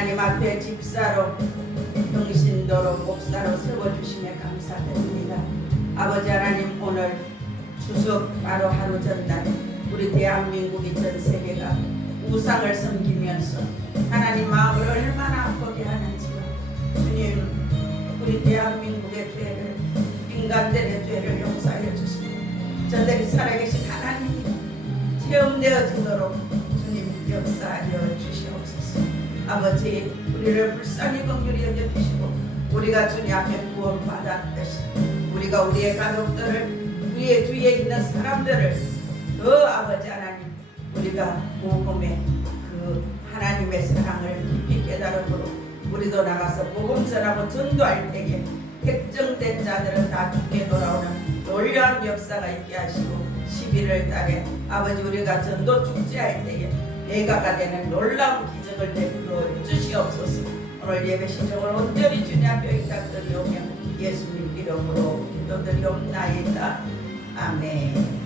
하나님 앞에 집사로 평신도로 목사로 세워주심에 감사드립니다. 아버지 하나님, 오늘 추석 바로 하루 전날 우리 대한민국이 전 세계가 우상을 섬기면서 하나님 마음을 얼마나 아프게 하는지요. 주님, 우리 대한민국의 죄를, 인간들의 죄를 용서해 주시고 저들이 살아계신 하나님이 체험되어지도록 주님 역사하여 주시옵소서. 아버지, 우리를 불쌍히 긍휼히 여겨주시고 우리가 주님 앞에 구원받았듯이 우리가 우리의 가족들을, 우리의 주위에 있는 사람들을 더 아버지 하나님, 우리가 복음의 그 하나님의 사랑을 깊이 깨달음으로 우리도 나가서 복음 전하고 전도할 때에 택정된 자들은 다 죽게 돌아오는 놀라운 역사가 있게 하시고 11월 달에 아버지 우리가 전도 축제할 때에 예가가 되는 놀라운 기적을 베풀어 주시옵소서. 오늘 예배 신청을 온전히 주님 앞에 의탁드리오며 예수님 이름으로 기도드리옵나이다. 아멘.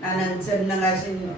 나는 전능하신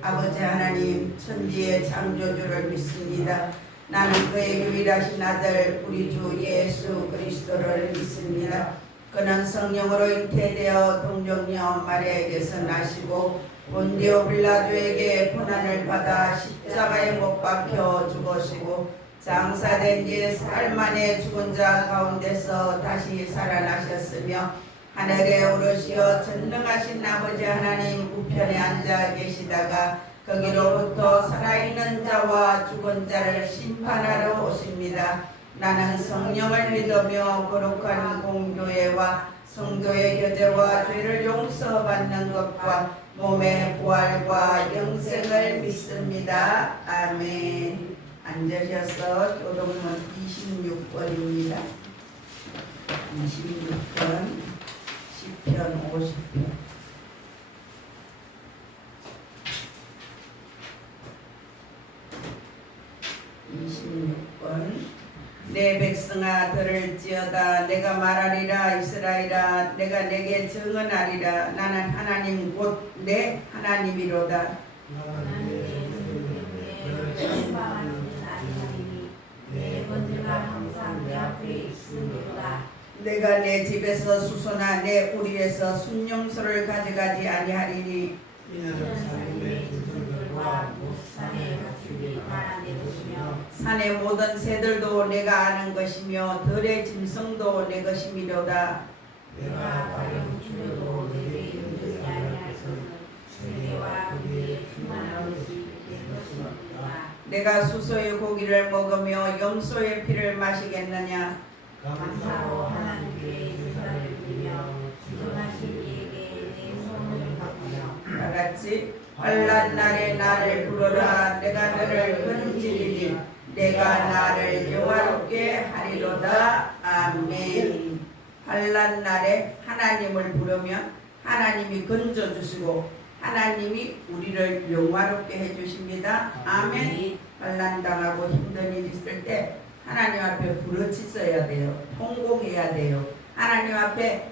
아버지 하나님 천지의 창조주를 믿습니다. 나는 그의 유일하신 아들 우리 주 예수 그리스도를 믿습니다. 그는 성령으로 잉태되어 동정녀 마리아에게서 나시고 본디오 빌라도에게 고난을 받아 십자가에 못 박혀 죽으시고 장사된 지 사흘 만에 죽은 자 가운데서 다시 살아나셨으며 하늘에 오르시어 전능하신 아버지 하나님 우편에 앉아 계시다가 거기로부터 살아있는 자와 죽은 자를 심판하러 오십니다. 나는 성령을 믿으며 거룩한 공교회와 성도의 교제와 죄를 용서받는 것과 몸의 부활과 영생을 믿습니다. 아멘. 앉으셔서 교독문 26번입니다. 26번 시편 50편. 내 백성아 들을지어다. 내가 말하리라. 이스라엘아 내가 내게 증언하리라. 나는 하나님 곧 내 하나님이로다. 내가 내 집에서 수소나 내 우리에서 순념소를 가져가지 아니하리니 산의 모든 새들도 내가 아는 것이며 들의 짐승도 내 것이미로다. 내가 과연 주려도 내게 이르지 아니하소서. 세계와 그의 충만한 것이 내 것이니라. 내가 수소의 고기를 먹으며 염소의 피를 마시겠느냐. 감사로 하나님께 제사를 드리며 지존하신 이에게 내 소원을 바꾸며 다같이 환난 날에 나를 부르라. 내가 너를 건지리니 내가 나를 영화롭게 하리로다. 아멘. 환난 날에 하나님을 부르면 하나님이 건져주시고 하나님이 우리를 영화롭게 해주십니다. 아멘. 환난 당하고 힘든 일 있을 때 하나님 앞에 부르짖어야 돼요. 통곡해야 돼요. 하나님 앞에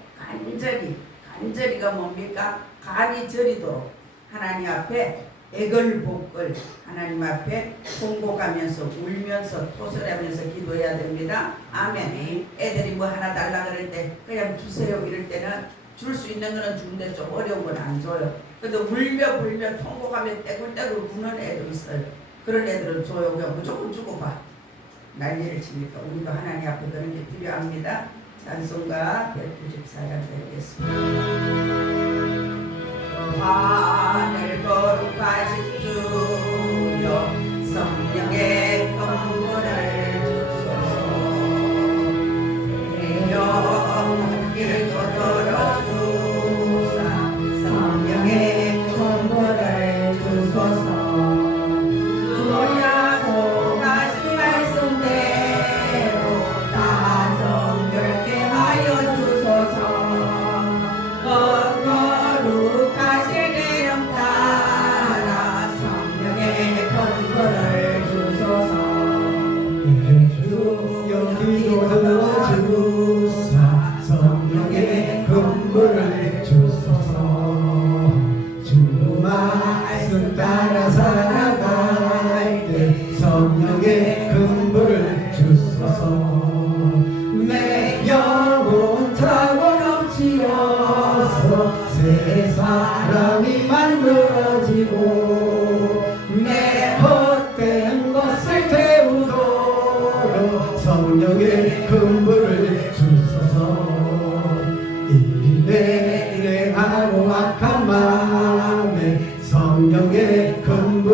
간절히가 뭡니까? 간이 저리도록 하나님 앞에 애걸복걸 하나님 앞에 통곡하면서 울면서 토설하면서 기도해야 됩니다. 아멘. 애들이 뭐 하나 달라 그럴 때 그냥 주세요 이럴 때는 줄 수 있는 거는 주는데 좀 어려운 건 안 줘요. 근데 울며 불며 통곡하며 떼굴떼굴 우는 애도 있어요. 그런 애들은 줘요. 그냥 무조건 주고 봐. 난리를 치니까 우리도 하나님 앞에 그런 게 필요합니다. 찬송가 194장 드리겠습니다. 하늘 거룩하신 주여 성령의 건물을 주소서. 영혼을 거들어 주사 성령의 건물을 주소서. 주야 고가신 말씀대로 다 정결케 하여 주소서. 거룩하신 이름 따라 성령의 건물을 주소서. 여기로 들어주사 성령의 건물을 주소서. 주 말씀 따라 살아갈 때 성령의 건물을 주소서. 내 영혼 타고 넘치어서 새 사람이 만들어지고 내 헛된 것을 태우도록 성령의 건물을 주소서. 이내 악하고 악한 마음에 성령의 건물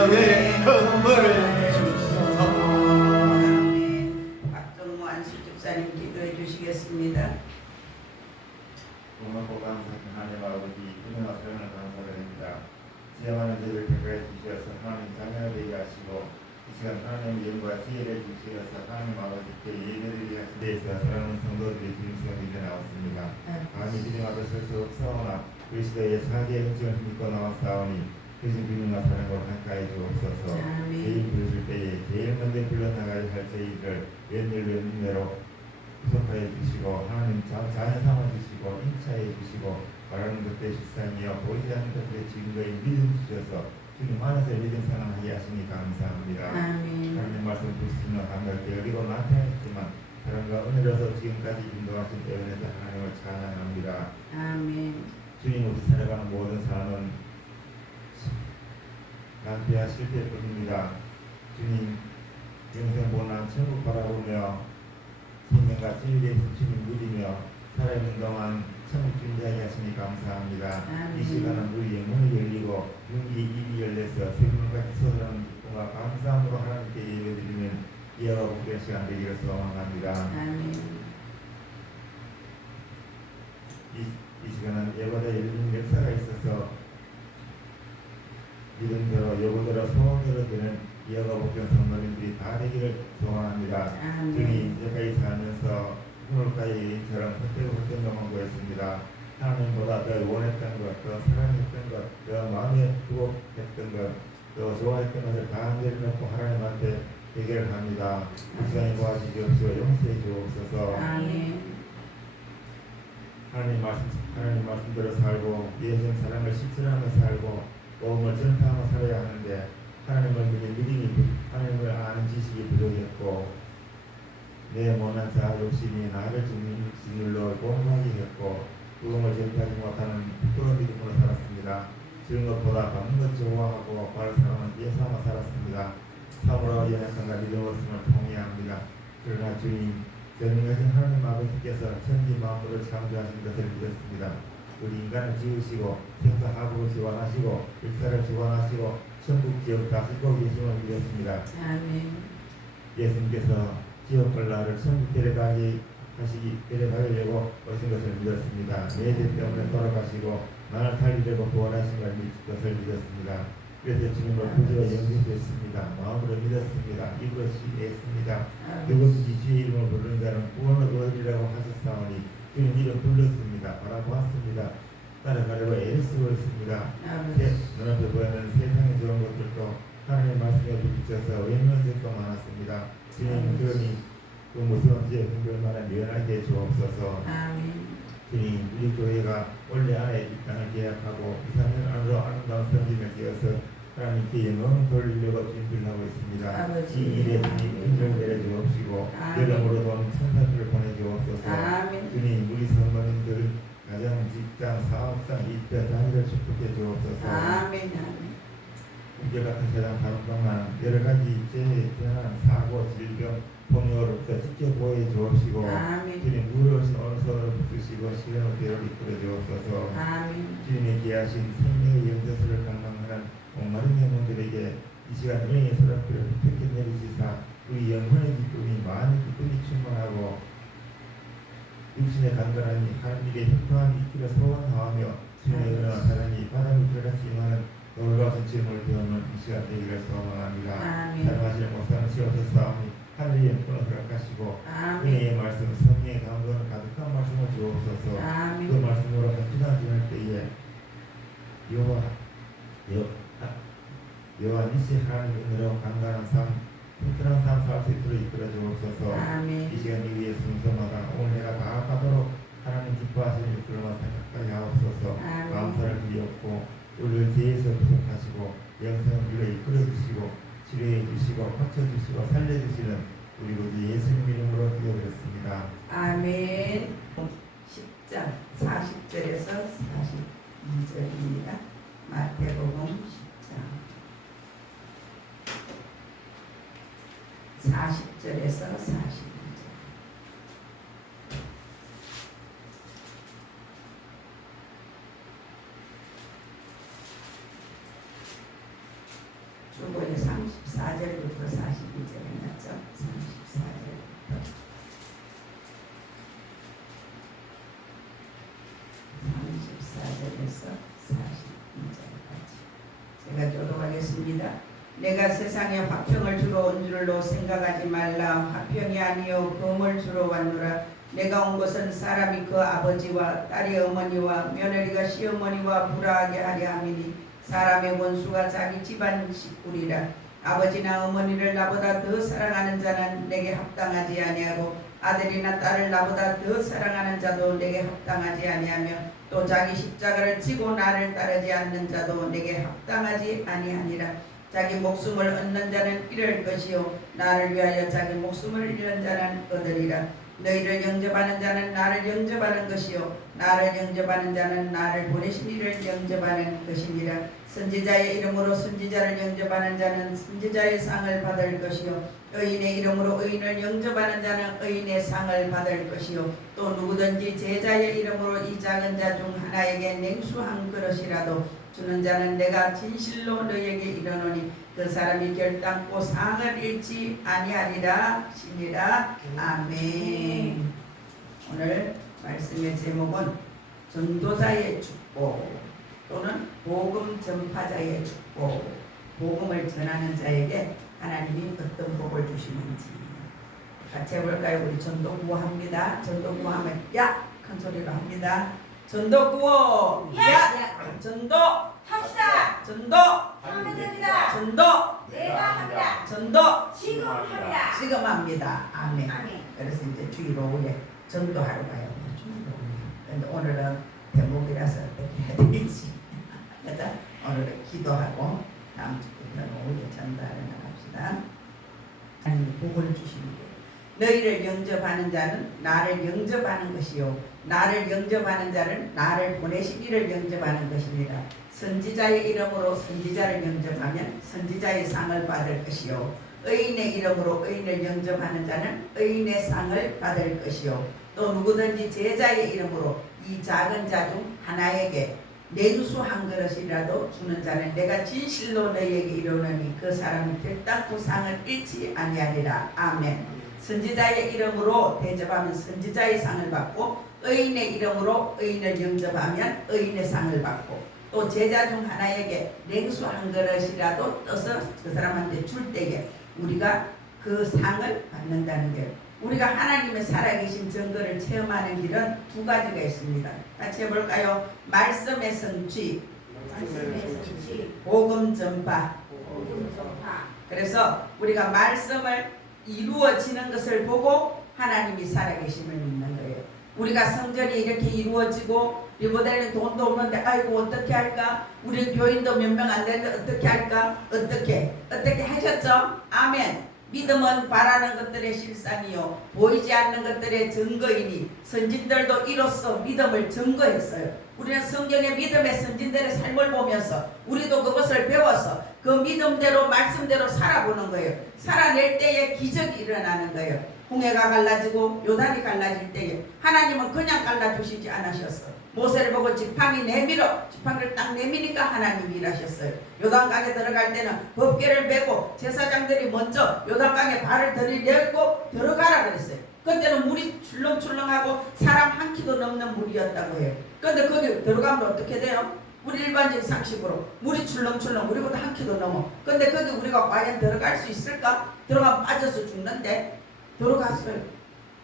성령의 근본을 주소서. 아멘. 박정무 안수집사님 기도해 주시겠습니다. 고맙고 감사한 하나님 아버지 은혜와 사랑을 감사드립니다. 지혜만한 저희를 택하여 주셔서 하나님 자녀를 되게 하시고 이 시간 하나님의 영과 지혜를 주시어서 하나님 아버지께 예배드리게 하신 데에서 사랑하는 성도들이 주님께 믿어 나왔습니다. 감히 주님 앞에 설 수 없사오나 우리 시대의 사계의 흔적을 믿고 나왔사오니 그신 주님과 사랑으로 가까이 주옵소서. 아멘. 제일 부르실 때에 제일 먼저 불러나가야 할 저희를 웬일로 구속하여 주시고 하나님 자연 삼아 주시고 인차해 주시고 말하는 것들의 실상이여 보이지 않는 것들의 증거에 믿음 주셔서 주님 안에서 믿음 생활하게 하시니 감사합니다. 아멘. 하나님 말씀 부르시는 감격에 여기로 나타났지만 사랑과 은혜로서 지금까지 인도하신 때문에서 하나님을 찬양합니다. 아멘. 주님 없이 살아가는 모든 삶은 낭비와 실패뿐입니다. 주님 영생 본한 천국 바라보며 생명과 진리의 주님 누리며 살아있는 동안 천국 준비하게 하시니 감사합니다. 아멘. 이 시간은 우리의 문이 열리고 눈이 입이 열려서 생명같이 솟아나는 기쁨과 감사함으로 하나님께 예배드리는 이어가 복된 시간 되기를 소원합니다. 아멘. 이 시간은 예보다 열린 역사가 있어서 믿음대로 예보대로 소원대로 되는 이어가 복된 성도님들이 다 되기를 소원합니다. 아멘. 주님 여기까지 살면서 오늘까지 인처럼 헛되고 경험하였습니다. 하나님보다 더 원했던 것, 더 사랑했던 것, 더 마음에 두고했던 것, 더 좋아했던 것을 다 내려놓고 하나님한테 해결합니다. 불쌍히 도와주시옵시고 용서해 주옵소서. 아멘. 하나님 말씀대로 살고 예전 사랑을 실천하며 살고 복음을 전파하며 살아야 하는데 하나님을 믿는 믿음이 하나님을 아는 지식이 부족했고 내 못난 자아 욕심이 나를 짓눌러 공부하게 했고 복음을 전파하지 못하는 부끄러운 믿음으로 살았습니다. 지은 것보다 받는 것 좋아하고 바를 사람은 예사하며 살았습니다. 참으로 연약함과 믿음 없음을 통회합니다. 그러나 주님 전능하신 하나님 아버지께서 천지 만물을 창조하신 것을 믿었습니다. 우리 인간을 지으시고 생사하복을 지원하시고 역사를 지원하시고 천국 지역 다스리고 계심을 믿었습니다. 아멘. 예수님께서 지옥을 나를 천국 데려가려고 오신 것을 믿었습니다. 내 죄 때문에 돌아가시고 나를 살리려고 부활하신 것을 믿었습니다. 그래서 주님을 구주로 영접했습니다. 마음으로 믿었습니다. 입으로 시했습니다. 누구든지 주의 이름을 부르는 자는 구원을 얻으리라고 하셨사오니 주님 이름 불렀습니다. 바라보았습니다. 따라가려고 애를 쓰고 있습니다. 눈앞에 보이는 세상의 좋은 것들도 하나님의 말씀에 비춰서 외면적도 많았습니다. 주님 그러니 그 무서운 죄의 공격만을 면하게 주옵소서. 아멘. 주님 우리 교회가 원래 안에 이 땅을 계약하고 2-3년 안으로 아름다운 성김을 지어서 하나님께 영광을 돌리려고 준비를 하고 있습니다. 아버지. 이 일에 주님 인정을 내려주옵시고 아멘. 여러모로 돈 천사들을 보내주옵소서. 아멘. 주님 우리 성도님들 가정, 직장, 사업장, 입대, 자녀들 축복해 주옵소서. 아멘. 아멘. 우리 같은 세상 다른 동안 여러 가지 재해, 재난, 사고, 질병, 폭력으로부터 지켜보여 주옵시고 아멘. 주님 무료하신 오른손을 붙드시고 시련을 대로 이끌어 주옵소서. 아멘. 주님이 귀하신 생명의 영접수를 강망하는 목마른 영혼들에게 이 시간 은혜의 소락들을 펴게 내리시사 우리 영혼의 기쁨이 마음의 기쁨이 충만하고 육신의 간절함이 하나님의 형통함이 있기를 소원하며 주님의 은혜와 사랑이 바람이 들어같이 임하는 놀라운 주님을 배우는 이 시간 되기를 소원합니다. 아멘. 사랑하시는 목사는 시험하셨사오니 하늘의 영권을 허락하시고 아멘. 은혜의 말씀, 성령의 감동을 가득한 말씀을 주옵소서. 그 아멘. 말씀으로 한 주간 지날 때에 여호와 니시 하나님의 은혜로 강건한 삶, 튼튼한 삶 살 수 있도록 이끌어 주옵소서. 아멘. 이 시간 이후의 순서마다 오늘 내가 다 가도록 하나님 기뻐하시는 일들만 생각하게 하옵소서. 아멘. 감사를 드리옵고 우리를 죄에서 구속하시고 영생을 우리를 이끌어 주시고 치료해 주시고 고쳐 주시고 살려 주시는 우리 구주 예수님 이름으로 기도드렸습니다. 아멘. 10장 40절에서 42절입니다. 마태복음 10장 40절에서 42절. 내가 세상에 화평을 주러 온 줄로 생각하지 말라. 화평이 아니요 금을 주러 왔노라. 내가 온 것은 사람이 그 아버지와 딸이 어머니와 며느리가 시어머니와 불화하게 하려 함이니 사람의 원수가 자기 집안 식구리라. 아버지나 어머니를 나보다 더 사랑하는 자는 내게 합당하지 아니하고 아들이나 딸을 나보다 더 사랑하는 자도 내게 합당하지 아니하며 또 자기 십자가를 지고 나를 따르지 않는 자도 내게 합당하지 아니하니라. 자기 목숨을 얻는 자는 잃을 것이요 나를 위하여 자기 목숨을 잃는 자는 얻으리라. 너희를 영접하는 자는 나를 영접하는 것이요 나를 영접하는 자는 나를 보내신 이를 영접하는 것이니라. 선지자의 이름으로 선지자를 영접하는 자는 선지자의 상을 받을 것이요 의인의 이름으로 의인을 영접하는 자는 의인의 상을 받을 것이요 또 누구든지 제자의 이름으로 이 작은 자 중 하나에게 냉수 한 그릇이라도 주는 자는 내가 진실로 너희에게 이르노니 그 사람이 결단코 상을 잃지 아니하리라 시니라. 아멘. 오늘 말씀의 제목은 전도자의 축복 또는 복음 전파자의 축복. 복음을 전하는 자에게 하나님이 어떤 복을 주시는지 같이 해볼까요? 우리 전도 구호합니다. 전도 구호하면 야! 큰 소리로 합니다. 전도 구호 야! 전도 합시다. 전도 하면 됩니다. 전도 내가 합니다. 전도 지금 합니다. 지금 합니다. 아멘. 아멘. 그래서 이제 주일 오후에 전도하러 가요. 근데 오늘은 대목이라서 어떻게 해야 되겠지. 그래서 오늘은 기도하고 다음 주부터는 오후에 전도하러 나갑시다. 하나님 복을 주시는 거예요. 너희를 영접하는 자는 나를 영접하는 것이요 나를 영접하는 자는 나를 보내신 이를 영접하는 것입니다. 선지자의 이름으로 선지자를 영접하면 선지자의 상을 받을 것이요 의인의 이름으로 의인을 영접하는 자는 의인의 상을 받을 것이요 또 누구든지 제자의 이름으로 이 작은 자 중 하나에게 냉수 한 그릇이라도 주는 자는 내가 진실로 너희에게 이르노니 그 사람이 결단코 상을 잃지 아니하리라. 아멘. 선지자의 이름으로 대접하면 선지자의 상을 받고 의인의 이름으로 의인을 영접하면 의인의 상을 받고 또 제자 중 하나에게 냉수 한 그릇이라도 떠서 그 사람한테 줄 때에 우리가 그 상을 받는다는 거예요. 우리가 하나님의 살아계신 증거를 체험하는 길은 두 가지가 있습니다. 같이 해볼까요? 말씀의 성취, 말씀의 성취, 복음 전파. 복음 전파. 그래서 우리가 말씀을 이루어지는 것을 보고 하나님이 살아계심을 믿는 거예요. 우리가 성전이 이렇게 이루어지고 이보다는 돈도 없는데 아이고 어떻게 할까? 우리 교인도 몇 명 안 되는데 어떻게 할까? 어떻게 하셨죠? 아멘. 믿음은 바라는 것들의 실상이요 보이지 않는 것들의 증거이니 선진들도 이로써 믿음을 증거했어요. 우리는 성경의 믿음의 선진들의 삶을 보면서 우리도 그것을 배워서 그 믿음대로 말씀대로 살아보는 거예요. 살아낼 때에 기적이 일어나는 거예요. 홍해가 갈라지고 요단이 갈라질 때에 하나님은 그냥 갈라주시지 않으셨어. 모세를 보고 지팡이 내밀어 지팡이를 딱 내미니까 하나님이 일하셨어요. 요단강에 들어갈 때는 법궤를 메고 제사장들이 먼저 요단강에 발을 들이내고 들어가라 그랬어요. 그때는 물이 출렁출렁하고 사람 한 키도 넘는 물이었다고 해요. 근데 거기 들어가면 어떻게 돼요? 우리 일반적인 상식으로 물이 출렁출렁 우리보다 한 키도 넘어. 근데 거기 우리가 과연 들어갈 수 있을까? 들어가면 빠져서 죽는데 들어갔어요.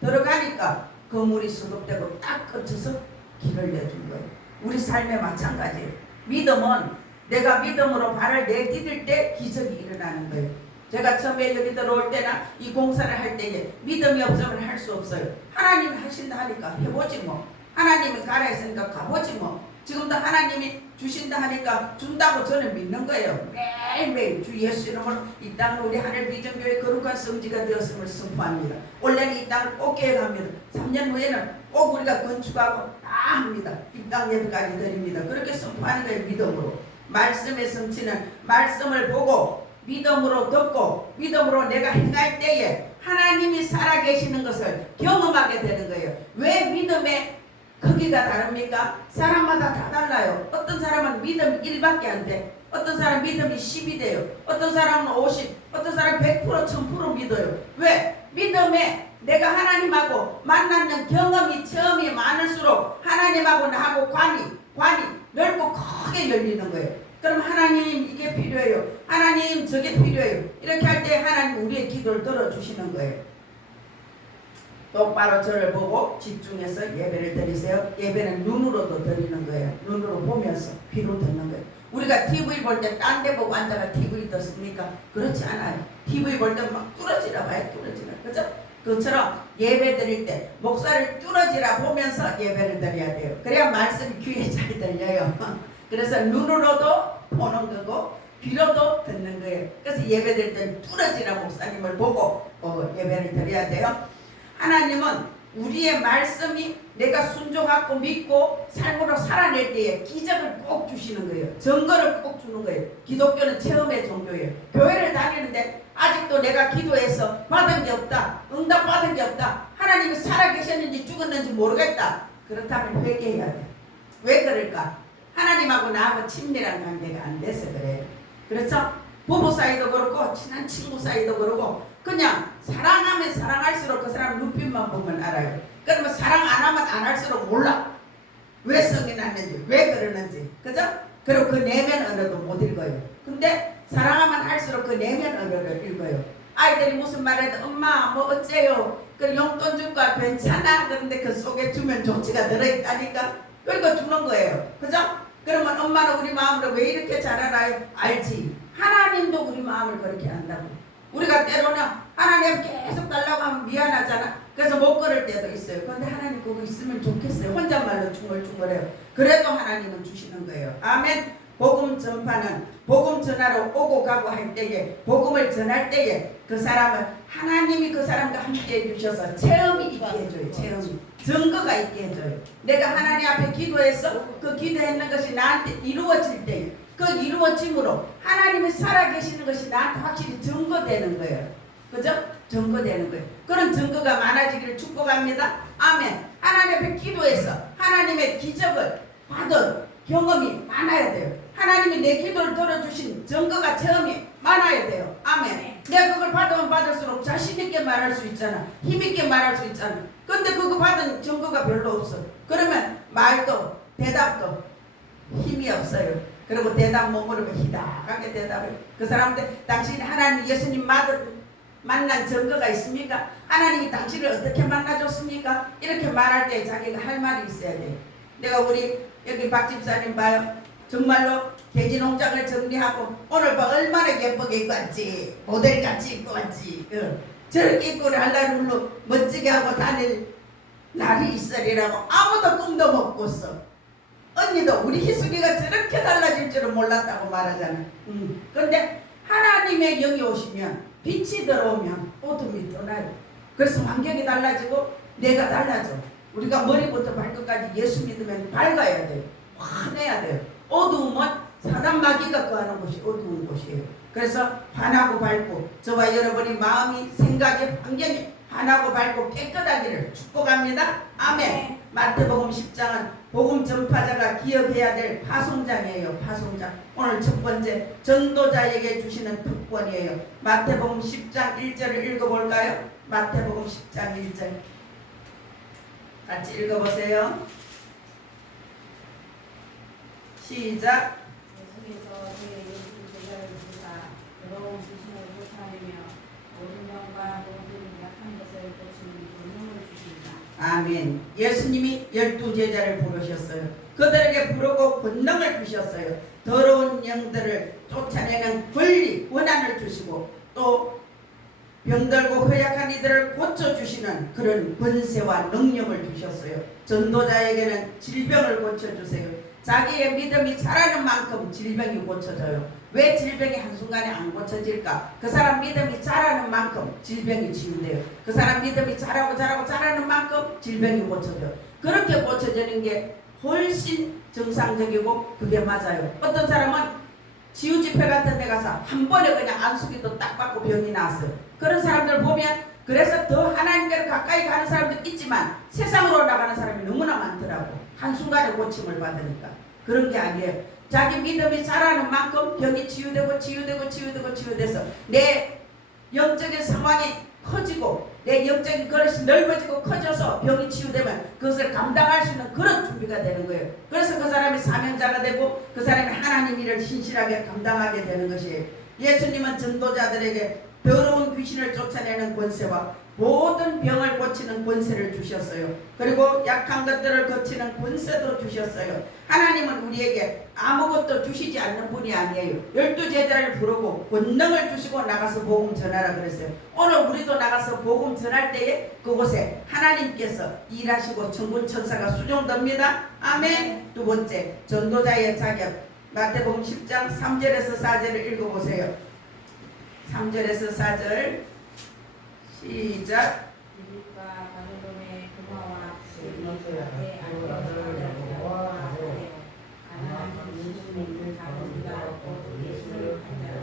들어가니까 그 물이 수급되고 딱 거쳐서 길을 내준 거예요. 우리 삶에 마찬가지예요. 믿음은 내가 믿음으로 발을 내디딜 때 기적이 일어나는 거예요. 제가 처음에 여기 들어올 때나 이 공사를 할 때에 믿음이 없으면 할 수 없어요. 하나님이 하신다 하니까 해보지 뭐. 하나님이 가라 했으니까 가보지 뭐. 지금도 하나님이 주신다 하니까 준다고 저는 믿는 거예요. 매일매일 주 예수 이름으로 이 땅을 우리 하늘비전교회 거룩한 성지가 되었음을 선포합니다. 원래는 이 땅을 꼭 계획합니다. 3년 후에는 꼭 우리가 건축하고 다 합니다. 이 땅 예배까지 드립니다. 그렇게 선포하는 거예요. 믿음으로. 말씀의 성취는 말씀을 보고 믿음으로 듣고 믿음으로 내가 행할 때에 하나님이 살아계시는 것을 경험하게 되는 거예요. 왜 믿음의 크기가 다릅니까? 사람마다 다 달라요. 어떤 사람은 믿음이 1밖에 안 돼. 어떤 사람 믿음이 10이 돼요. 어떤 사람은 50, 어떤 사람은 100%, 1000% 믿어요. 왜? 믿음에 내가 하나님하고 만나는 경험이 처음이 많을수록 하나님하고 나하고 관이 넓고 크게 열리는 거예요. 그럼 하나님 이게 필요해요. 하나님 저게 필요해요. 이렇게 할 때 하나님 우리의 기도를 들어주시는 거예요. 똑바로 저를 보고 집중해서 예배를 드리세요. 예배는 눈으로도 드리는 거예요. 눈으로 보면서 귀로 듣는 거예요. 우리가 TV 볼 때 딴 데 보고 앉아가 TV 듣습니까? 그렇지 않아요. TV 볼 때 막 뚫어지라 봐요. 뚫어지라. 그죠? 그처럼 예배 드릴 때 목사를 뚫어지라 보면서 예배를 드려야 돼요. 그래야 말씀이 귀에 잘 들려요. 그래서 눈으로도 보는 거고 귀로도 듣는 거예요. 그래서 예배 드릴 때는 뚫어지라 목사님을 보고 예배를 드려야 돼요. 하나님은 우리의 말씀이 내가 순종하고 믿고 삶으로 살아낼 때에 기적을 꼭 주시는 거예요. 증거를 꼭 주는 거예요. 기독교는 체험의 종교예요. 교회를 다니는데 아직도 내가 기도해서 받은 게 없다. 응답 받은 게 없다. 하나님이 살아계셨는지 죽었는지 모르겠다. 그렇다면 회개해야 돼. 왜 그럴까? 하나님하고 나하고 친밀한 관계가 안 돼서 그래요. 그렇죠? 부부 사이도 그렇고 친한 친구 사이도 그렇고 그냥 사랑하면 사랑할수록 그 사람 눈빛만 보면 알아요. 그러면 사랑 안 하면 안 할수록 몰라. 왜 성이 났는지 왜 그러는지. 그죠? 그리고 그 내면 언어도 못 읽어요. 근데 사랑하면 할수록 그 내면 언어를 읽어요. 아이들이 무슨 말해도 엄마 뭐 어째요? 그 용돈 줄까 괜찮아? 그런데 그 속에 주면 조치가 들어있다니까. 그러니까 주는 거예요. 그죠? 그러면 엄마는 우리 마음으로 왜 이렇게 잘 알아요? 알지. 하나님도 우리 마음을 그렇게 안다고. 우리가 때로는 하나님 계속 달라고 하면 미안하잖아. 그래서 못 걸을 때도 있어요. 그런데 하나님 그거 있으면 좋겠어요. 혼잣말로 중얼중얼해요. 그래도 하나님은 주시는 거예요. 아멘. 복음 전파는 복음 전하러 오고 가고 할 때에 복음을 전할 때에 그 사람은 하나님이 그 사람과 함께 해주셔서 체험이 있게 해줘요. 체험이. 증거가 있게 해줘요. 내가 하나님 앞에 기도해서 그 기도했는 것이 나한테 이루어질 때에 그 이루어짐으로 하나님이 살아계시는 것이 나한테 확실히 증거되는 거예요. 그죠? 증거되는 거예요. 그런 증거가 많아지기를 축복합니다. 아멘. 하나님 앞에 기도해서 하나님의 기적을 받은 경험이 많아야 돼요. 하나님이 내 기도를 들어주신 증거가 체험이 많아야 돼요. 아멘. 내가 그걸 받으면 받을수록 자신 있게 말할 수 있잖아. 힘 있게 말할 수 있잖아. 근데 그거 받은 증거가 별로 없어. 그러면 말도 대답도 힘이 없어요. 그리고 대답 못 물으면 희다하게 대답을. 그 사람들 당신이 하나님 예수님 만난 증거가 있습니까? 하나님이 당신을 어떻게 만나줬습니까? 이렇게 말할 때 자기가 할 말이 있어야 돼요. 내가 우리 여기 박 집사님 봐요. 정말로 돼지 농장을 정리하고 오늘 봐 얼마나 예쁘게 입고 왔지. 모델같이 입고 왔지. 저렇게 입고 할날로 멋지게 하고 다닐 날이 있으리라고 아무도 꿈도 못 꿨어. 언니도 우리 희숙이가 저렇게 달라질 줄은 몰랐다고 말하잖아. 그런데 하나님의 영이 오시면 빛이 들어오면 어둠이 떠나요. 그래서 환경이 달라지고 내가 달라져. 우리가 머리부터 발끝까지 예수 믿으면 밝아야 돼요. 환해야 돼요. 어두움은 사단 마귀가 거하는 곳이 어두운 곳이에요. 그래서 환하고 밝고 저와 여러분이 마음이 생각이 환경이 환하고 밝고 깨끗하기를 축복합니다. 아멘. 마태복음 10장은 복음 전파자가 기억해야 될 파송장이에요. 파송장. 오늘 첫 번째 전도자에게 주시는 특권이에요. 마태복음 10장 1절을 읽어볼까요? 마태복음 10장 1절 같이 읽어보세요. 시작. 예수께서 그의 제자를 부르사 더러운 귀신을 쫓아내며 모든 병과 모든 약한 것을 고치는 권능을 주신다. 아멘. 예수님이 12제자를 부르셨어요. 그들에게 부르고 권능을 주셨어요. 더러운 영들을 쫓아내는 권리, 권한을 주시고 또 병들고 허약한 이들을 고쳐주시는 그런 권세와 능력을 주셨어요. 전도자에게는 질병을 고쳐주세요. 자기의 믿음이 자라는 만큼 질병이 고쳐져요. 왜 질병이 한순간에 안 고쳐질까? 그 사람 믿음이 자라는 만큼 질병이 치유돼요. 그 사람 믿음이 자라는 만큼 질병이 고쳐져요. 그렇게 고쳐지는 게 훨씬 정상적이고 그게 맞아요. 어떤 사람은 치유 집회 같은 데 가서 한 번에 그냥 안수기도 딱 받고 병이 나왔어요. 그런 사람들 보면 그래서 더 하나님께로 가까이 가는 사람도 있지만 세상으로 나가는 사람이 너무나 많더라고. 한순간에 고침을 받으니까. 그런 게 아니에요. 자기 믿음이 자라는 만큼 병이 치유돼서 내 영적인 상황이 커지고 내 영적인 그릇이 넓어지고 커져서 병이 치유되면 그것을 감당할 수 있는 그런 준비가 되는 거예요. 그래서 그 사람이 사명자가 되고 그 사람이 하나님 일을 신실하게 감당하게 되는 것이에요. 예수님은 전도자들에게 더러운 귀신을 쫓아내는 권세와 모든 병을 고치는 권세를 주셨어요. 그리고 약한 것들을 고치는 권세도 주셨어요. 하나님은 우리에게 아무것도 주시지 않는 분이 아니에요. 12제자를 부르고 권능을 주시고 나가서 복음 전하라 그랬어요. 오늘 우리도 나가서 복음 전할 때에 그곳에 하나님께서 일하시고 천군 천사가 수종됩니다. 아멘. 두 번째, 전도자의 자격. 마태복음 10장 3절에서 4절을 읽어보세요. 3절에서 4절 시작. 디귿과 바벨론의 금화와 내 아들과 가난한 예수님을 작은 자가 곧 예수를 판자로.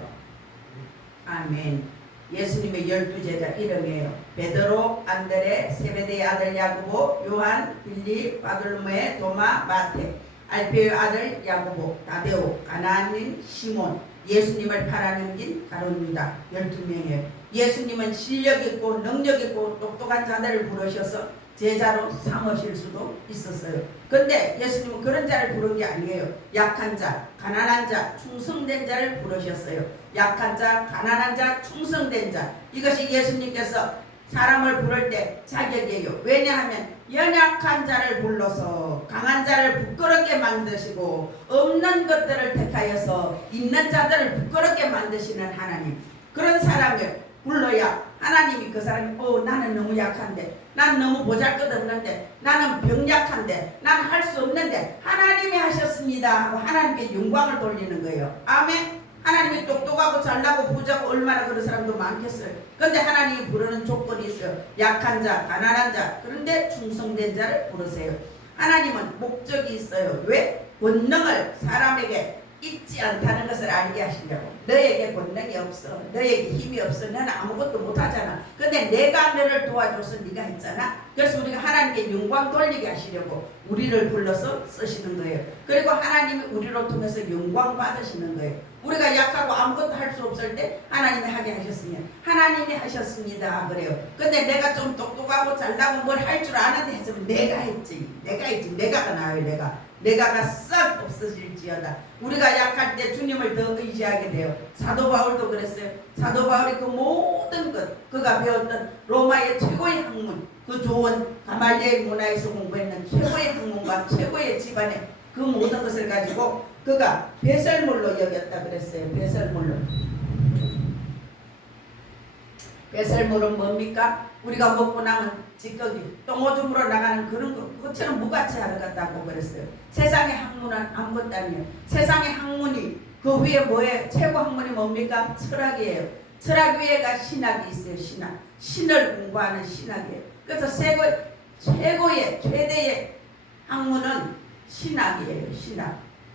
아멘. 예수님의 12제자 이름이에요. 베드로, 안드레, 세베대의 아들 야고보, 요한, 빌립, 바돌로메, 도마, 마태, 알페의 아들 야고보, 다데오, 가나안인 시몬, 예수님을 팔아넘긴 가룟 유다. 12명이에요. 예수님은 실력 있고 능력 있고 똑똑한 자들을 부르셔서 제자로 삼으실 수도 있었어요. 근데 예수님은 그런 자를 부른 게 아니에요. 약한 자, 가난한 자, 충성된 자를 부르셨어요. 약한 자, 가난한 자, 충성된 자. 이것이 예수님께서 사람을 부를 때 자격이에요. 왜냐하면 연약한 자를 불러서 강한 자를 부끄럽게 만드시고 없는 것들을 택하여서 있는 자들을 부끄럽게 만드시는 하나님. 그런 사람을 불러야 하나님이 그 사람이 나는 너무 약한데, 난 너무 보잘것없는데, 나는 병약한데, 나는 할 수 없는데 하나님이 하셨습니다 하고 하나님께 영광을 돌리는 거예요. 아멘. 하나님이 똑똑하고 잘나고 부자고 얼마나 그런 사람도 많겠어요. 그런데 하나님이 부르는 조건이 있어요. 약한 자, 가난한 자, 그런데 충성된 자를 부르세요. 하나님은 목적이 있어요. 왜? 권능을 사람에게 있지 않다는 것을 알게 하시려고. 너에게 권능이 없어, 너에게 힘이 없어, 너는 아무것도 못하잖아. 근데 내가 너를 도와줘서 네가 했잖아. 그래서 우리가 하나님께 영광 돌리게 하시려고 우리를 불러서 쓰시는 거예요. 그리고 하나님이 우리로 통해서 영광 받으시는 거예요. 우리가 약하고 아무것도 할 수 없을 때 하나님이 하게 하셨으면 하나님이 하셨습니다 그래요. 근데 내가 좀 똑똑하고 잘나고 뭘 할 줄 아는데 했으면 내가 했지. 내가가 나아요. 내가가 싹 없어질지어다. 우리가 약할 때 주님을 더 의지하게 돼요. 사도 바울도 그랬어요. 사도 바울이 그 모든 것, 그가 배웠던 로마의 최고의 학문, 그 좋은 가말리엘 문화에서 공부했는 최고의 학문과 최고의 집안의 그 모든 것을 가지고 그가 배설물로 여겼다 그랬어요. 배설물은 뭡니까? 우리가 먹고 남은 찌꺼기, 똥오줌으로 나가는 그런 거, 그것처럼 무가치 하는 것 같다고 그랬어요. 세상의 학문은 아무것도 아니에요. 세상의 학문이 그 위에 뭐예요? 최고 학문이 뭡니까? 철학이에요. 철학 위에가 신학이 있어요. 신을 공부하는 신학이에요. 그래서 최고의 최대의 학문은 신학이에요.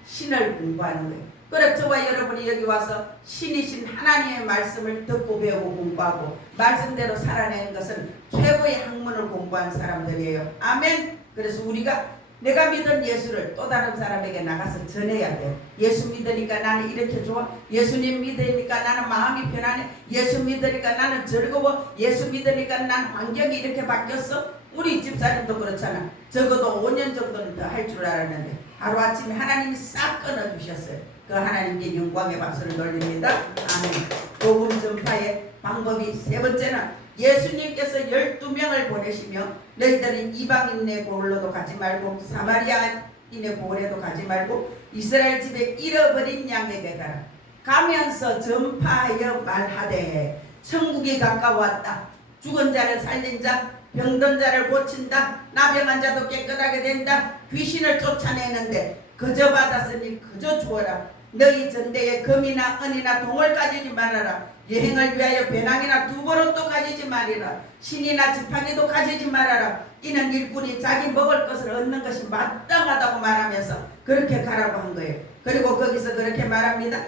신을 공부하는 거예요. 그래 저와 여러분이 여기 와서 신이신 하나님의 말씀을 듣고 배우고 공부하고 말씀대로 살아내는 것은 최고의 학문을 공부한 사람들이에요. 아멘. 그래서 우리가 내가 믿은 예수를 또 다른 사람에게 나가서 전해야 돼요. 예수 믿으니까 나는 이렇게 좋아. 예수님 믿으니까 나는 마음이 편안해. 예수 믿으니까 나는 즐거워. 예수 믿으니까 난 환경이 이렇게 바뀌었어. 우리 집사님도 그렇잖아. 적어도 5년 정도는 더 할 줄 알았는데 하루아침에 하나님이 싹 끊어주셨어요. 그 하나님께 영광의 박수를 돌립니다. 아멘. 복음 전파의 방법이 세 번째는 예수님께서 12명을 보내시며 너희들은 이방인의 고을로도 가지 말고 사마리아인의 고을에도 가지 말고 이스라엘 집에 잃어버린 양에게 가라. 가면서 전파하여 말하되 천국이 가까웠다. 죽은 자를 살린 자, 병든 자를 고친다. 나병한 자도 깨끗하게 된다. 귀신을 쫓아내는데 그저 받았으니 그저 주어라. 너희 전대에 금이나 은이나 동을 가지지 말아라. 여행을 위하여 배낭이나 두보릇도 가지지 말아라. 신이나 지팡이도 가지지 말아라. 이는 일꾼이 자기 먹을 것을 얻는 것이 마땅하다고 말하면서 그렇게 가라고 한 거예요. 그리고 거기서 그렇게 말합니다.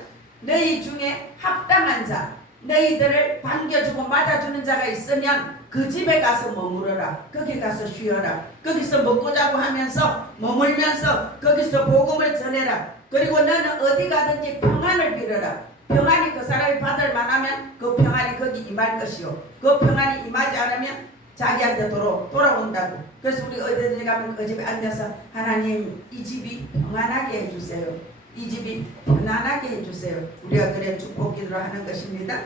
너희 중에 합당한 자, 너희들을 반겨주고 맞아주는 자가 있으면 그 집에 가서 머무르라. 거기 가서 쉬어라. 거기서 먹고 자고 하면서 머물면서 거기서 복음을 전해라. 그리고 너는 어디 가든지 평안을 빌어라. 이르라. 평안이 그 사람이 받을 만하면 그 평안이 거기 임할 것이요. 그 평안이 임하지 않으면 자기한테 돌아온다고. 그래서 우리 어디든지 가면 그 집에 앉아서 하나님 이 집이 평안하게 해주세요. 이 집이 편안하게 해주세요. 우리가 그래 축복 기도를 하는 것입니다.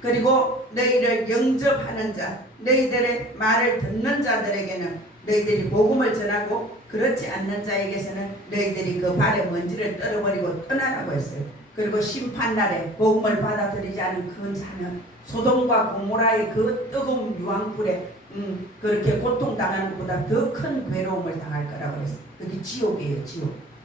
그리고 너희를 영접하는 자, 너희들의 말을 듣는 자들에게는 너희들이 복음을 전하고 그렇지 않는 자에게서는 너희들이 그 발의 먼지를 떨어버리고 떠나라고 했어요. 그리고 심판날에 복음을 받아들이지 않은 그 자는 소돔과 고모라의 그 뜨거운 유황불에 그렇게 고통당하는 것보다 더 큰 괴로움을 당할 거라고 그랬어요. 그게 지옥이에요.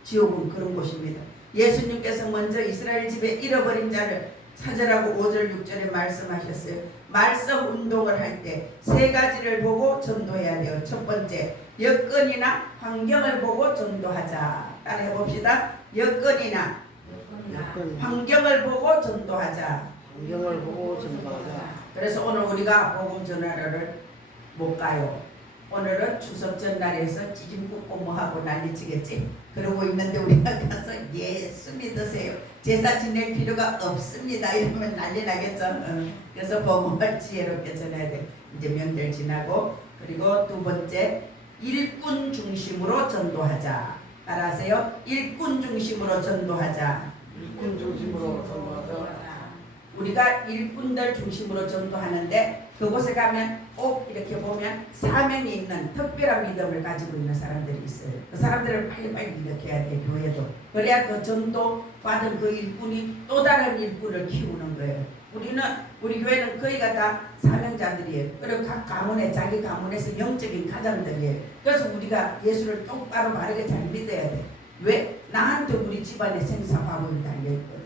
지옥은 그런 곳입니다. 예수님께서 먼저 이스라엘 집에 잃어버린 자를 찾으라고 5절 6절에 말씀하셨어요. 말씀 운동을 할 때 세 가지를 보고 전도해야 돼요. 첫 번째, 여건이나 환경을 보고 전도하자. 따라해 봅시다. 여건이나 환경을 보고 전도하자. 환경을 보고 전도하자. 그래서 오늘 우리가 복음 전하러를 못 가요. 오늘은 추석 전날에서 찌짐 굽고 뭐하고 난리치겠지. 그러고 있는데 우리가 가서 예수 믿으세요. 제사 지낼 필요가 없습니다. 이러면 난리 나겠죠. 그래서 복음을 지혜롭게 전해야 돼. 이제 명절 지나고. 그리고 두 번째, 일꾼 중심으로 전도하자. 따라하세요. 일꾼 중심으로 전도하자. 일꾼 중심으로 전도하자. 우리가 일꾼들 중심으로 전도하는데 그곳에 가면 꼭 이렇게 보면 사명이 있는 특별한 믿음을 가지고 있는 사람들이 있어요. 그 사람들을 빨리빨리 일으켜야 돼. 교회도. 그래야 그 전도 받은 그 일꾼이 또 다른 일꾼을 키우는 거예요. 우리 교회는 거의가 다 사명자들이에요. 그리고 각 가문에 자기 가문에서 영적인 가장들이에요. 그래서 우리가 예수를 똑바로 바르게 잘 믿어야 돼. 왜? 나한테 우리 집안에 생사화복이 달려있거든.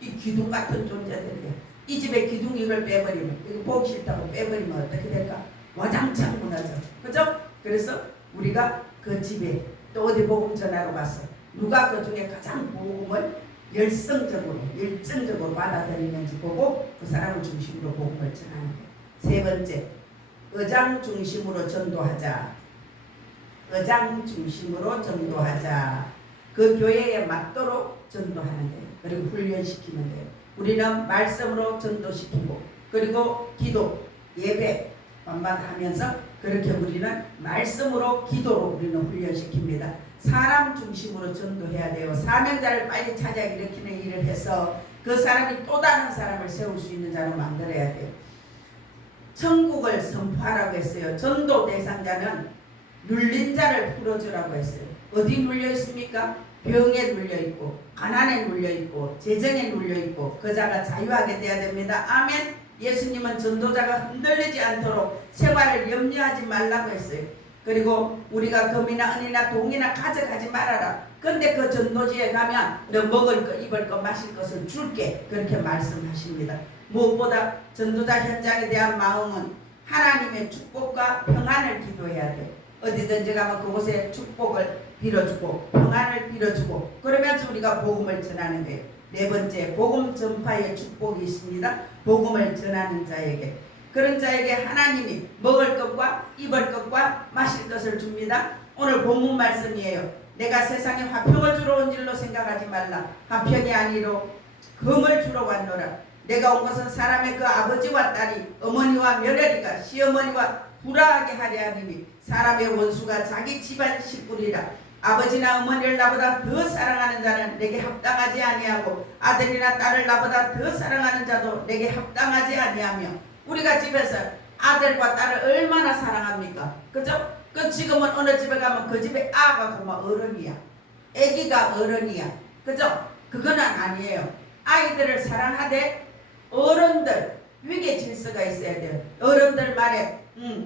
이 기둥 같은 존재들이야. 이 집에 기둥이 이걸 빼버리면, 이거 보기 싫다고 빼버리면 어떻게 될까? 와장창 무너져. 그죠? 그래서 우리가 그 집에 또 어디 복음 전하러 갔어. 누가 그 중에 가장 복음을 열정적으로 받아들이는지 보고 그 사람을 중심으로 복음을 전하는 거예요. 세 번째, 의장 중심으로 전도하자. 의장 중심으로 전도하자. 그 교회에 맞도록 전도하는 거예요. 그리고 훈련시키는 거예요. 우리는 말씀으로 전도시키고 그리고 기도, 예배 반반하면서 그렇게 우리는 말씀으로 기도로 우리는 훈련시킵니다. 사람 중심으로 전도해야 돼요. 사명자를 빨리 찾아 일으키는 일을 해서 그 사람이 또 다른 사람을 세울 수 있는 자로 만들어야 돼요. 천국을 선포하라고 했어요. 전도 대상자는 눌린 자를 풀어주라고 했어요. 어디 눌려 있습니까? 병에 눌려있고 가난에 눌려있고 재정에 눌려있고 그 자가 자유하게 돼야 됩니다. 아멘. 예수님은 전도자가 흔들리지 않도록 생활을 염려하지 말라고 했어요. 그리고 우리가 금이나 은이나 동이나 가져가지 말아라. 근데 그 전도지에 가면 너 먹을 거 입을 거 마실 것을 줄게. 그렇게 말씀하십니다. 무엇보다 전도자 현장에 대한 마음은 하나님의 축복과 평안을 기도해야 돼. 어디든지 가면 그곳에 축복을 빌어주고 평안을 빌어주고 그러면서 우리가 복음을 전하는 거예요. 네 번째, 복음 전파의 축복이 있습니다. 복음을 전하는 자에게, 그런 자에게 하나님이 먹을 것과 입을 것과 마실 것을 줍니다. 오늘 본문 말씀이에요. 내가 세상에 화평을 주러 온 줄로 생각하지 말라. 화평이 아니로 금을 주러 왔노라. 내가 온 것은 사람의 그 아버지와 딸이 어머니와 며느리가 시어머니와 불화하게 하려 하리니 사람의 원수가 자기 집안 식구리라. 아버지나 어머니를 나보다 더 사랑하는 자는 내게 합당하지 아니하고 아들이나 딸을 나보다 더 사랑하는 자도 내게 합당하지 아니하며. 우리가 집에서 아들과 딸을 얼마나 사랑합니까? 그죠? 그 지금은 어느 집에 가면 그 집에 아가 그만 어른이야. 애기가 어른이야. 그죠? 그건 아니에요. 아이들을 사랑하되 어른들 위계 질서가 있어야 돼요. 어른들 말에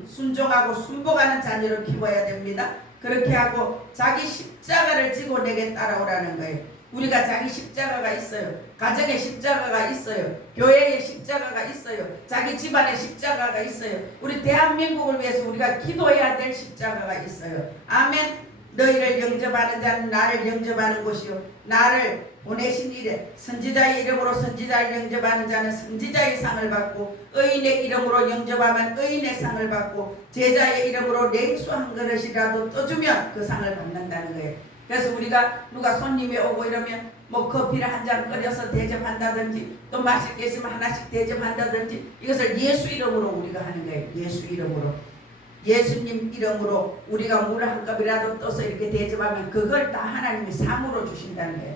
순종하고 순복하는 자녀를 키워야 됩니다. 그렇게 하고 자기 십자가를 지고 내게 따라오라는 거예요. 우리가 자기 십자가가 있어요. 가정에 십자가가 있어요. 교회에 십자가가 있어요. 자기 집안에 십자가가 있어요. 우리 대한민국을 위해서 우리가 기도해야 될 십자가가 있어요. 아멘. 너희를 영접하는 자는 나를 영접하는 것이요 나를 보내신 이래 선지자의 이름으로 선지자를 영접하는 자는 선지자의 상을 받고 의인의 이름으로 영접하면 의인의 상을 받고 제자의 이름으로 냉수 한 그릇이라도 떠주면 그 상을 받는다는 거예요. 그래서 우리가 누가 손님이 오고 이러면 뭐 커피를 한 잔 끓여서 대접한다든지 또 맛있게 있으면 하나씩 대접한다든지 이것을 예수 이름으로 우리가 하는 거예요. 예수 이름으로. 예수님 이름으로 우리가 물 한 컵이라도 떠서 이렇게 대접하면 그걸 다 하나님이 상으로 주신다는 거예요.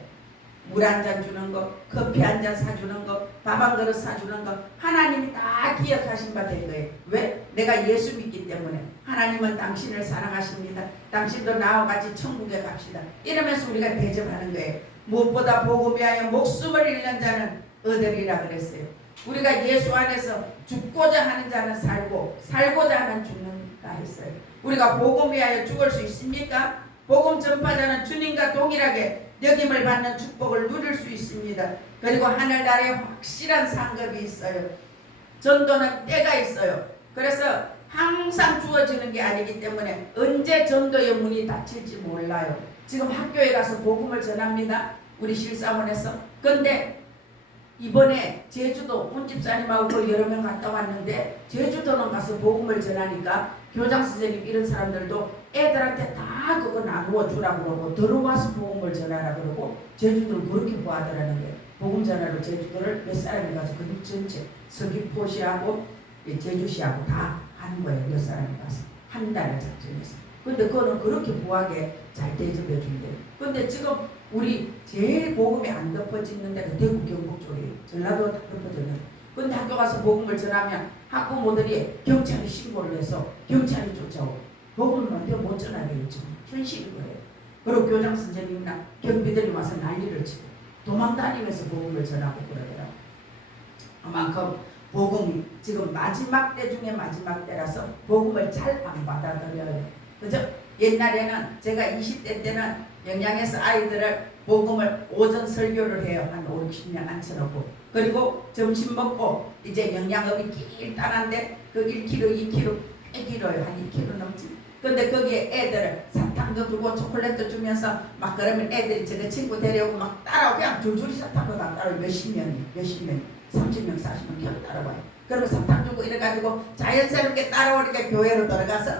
물 한 잔 주는 거, 커피 한 잔 사주는 거, 밥 한 그릇 사주는 거 하나님이 다 기억하신 바 된 거예요. 왜? 내가 예수 믿기 때문에. 하나님은 당신을 사랑하십니다. 당신도 나와 같이 천국에 갑시다. 이러면서 우리가 대접하는 거예요. 무엇보다 복음 위하여 목숨을 잃는 자는 얻으리라 그랬어요. 우리가 예수 안에서 죽고자 하는 자는 살고 살고자 하는 죽는다 했어요. 우리가 복음 위하여 죽을 수 있습니까? 복음 전파자는 주님과 동일하게 여김을 받는 축복을 누릴 수 있습니다. 그리고 하늘나라에 확실한 상급이 있어요. 전도는 때가 있어요. 그래서 항상 주어지는 게 아니기 때문에 언제 전도의 문이 닫힐지 몰라요. 지금 학교에 가서 복음을 전합니다. 우리 실사원에서. 근데 이번에 제주도 운집사님하고 여러 명 갔다 왔는데 제주도는 가서 복음을 전하니까 교장 선생님 이런 사람들도 애들한테 다 그거 나누어 주라고 그러고 들어와서 복음을 전하라 그러고 제주도를 그렇게 보아하더라는 거예요. 복음 전하러 제주도를 몇 사람이 가서 그 전체 서귀포시하고 제주시하고 다 하는 거예요. 몇 사람이 가서 한 달을 작정해서. 근데 그거는 그렇게 부하게 잘 대접해 준대요. 근데 지금 우리 제일 복음이 안 덮어지는 데가 대구 경북 쪽이에요. 전라도 다 덮어졌는데. 근데 학교 가서 복음을 전하면 학부모들이 경찰이 신고를 해서 경찰이 쫓아오고 복음을 완전 못 전하게 했죠. 현실이 그래요. 그리고 교장 선생님이나 경비들이 와서 난리를 치고 도망다니면서 복음을 전하고 그러더라고요. 그만큼 복음이 지금 마지막 때 중에 마지막 때라서 복음을 잘 안 받아들여요. 그죠? 옛날에는 제가 20대 때는 영양에서 아이들을 복음을 오전 설교를 해요. 한 5, 60명 앉혀놓고. 그리고 점심 먹고 이제 영양업이 길단한데 그 1kg, 2kg 꽤 길어요. 한 2kg 넘지. 근데 거기에 애들을 사탕도 주고 초콜릿도 주면서 막 그러면 애들이 저거 친구 데려오고 막 따라오고 그냥 줄줄이 사탕도 다 따라오고 몇십 명이 30명, 40명 계속 따라와요. 그러면 사탕 주고 이래가지고 자연스럽게 따라오니까 교회로 들어가서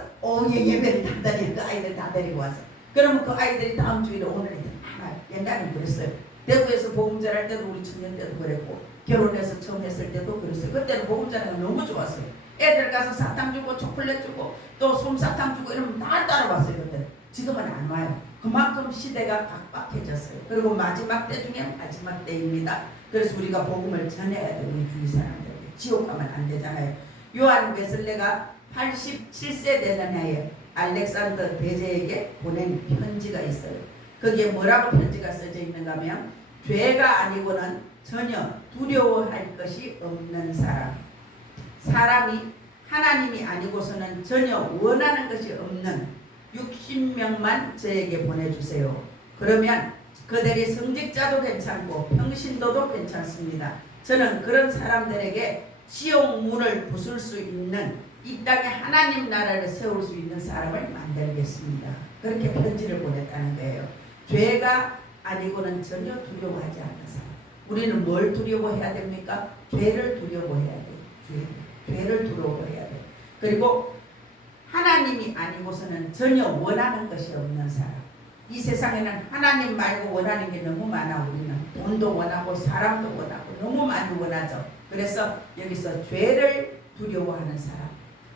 예배를 다 드리고 그 아이들 다 데리고 와서 그러면 그 아이들이 다음 주일에 오늘 애들 많아요. 옛날에는 그랬어요. 대구에서 복음 전할 때도 우리 청년 때도 그랬고 결혼해서 처음 했을 때도 그랬어요. 그때는 복음 전하기가 너무 좋았어요. 애들 가서 사탕 주고 초콜릿 주고 또 솜사탕 주고 이러면 다 따라왔어요. 그때. 지금은 안 와요. 그만큼 시대가 각박해졌어요. 그리고 마지막 때 중에 마지막 때입니다. 그래서 우리가 복음을 전해야 돼요. 우리 주위 사람들에게. 지옥 가면 안 되잖아요. 요한 웨슬레가 87세 되는 해에 알렉산더 대제에게 보낸 편지가 있어요. 거기에 뭐라고 편지가 써져 있는가 하면 죄가 아니고는 전혀 두려워할 것이 없는 사람이 하나님이 아니고서는 전혀 원하는 것이 없는 60명만 저에게 보내주세요. 그러면 그들이 성직자도 괜찮고 평신도도 괜찮습니다. 저는 그런 사람들에게 지옥 문을 부술 수 있는 이 땅에 하나님 나라를 세울 수 있는 사람을 만들겠습니다. 그렇게 편지를 보냈다는 거예요. 죄가 아니고는 전혀 두려워하지 않는 사람. 우리는 뭘 두려워해야 됩니까? 죄를 두려워해야 돼요. 죄를 두려워해야 돼요. 그리고 하나님이 아니고서는 전혀 원하는 것이 없는 사람. 이 세상에는 하나님 말고 원하는 게 너무 많아. 우리는 돈도 원하고 사람도 원하고 너무 많이 원하죠. 그래서 여기서 죄를 두려워하는 사람,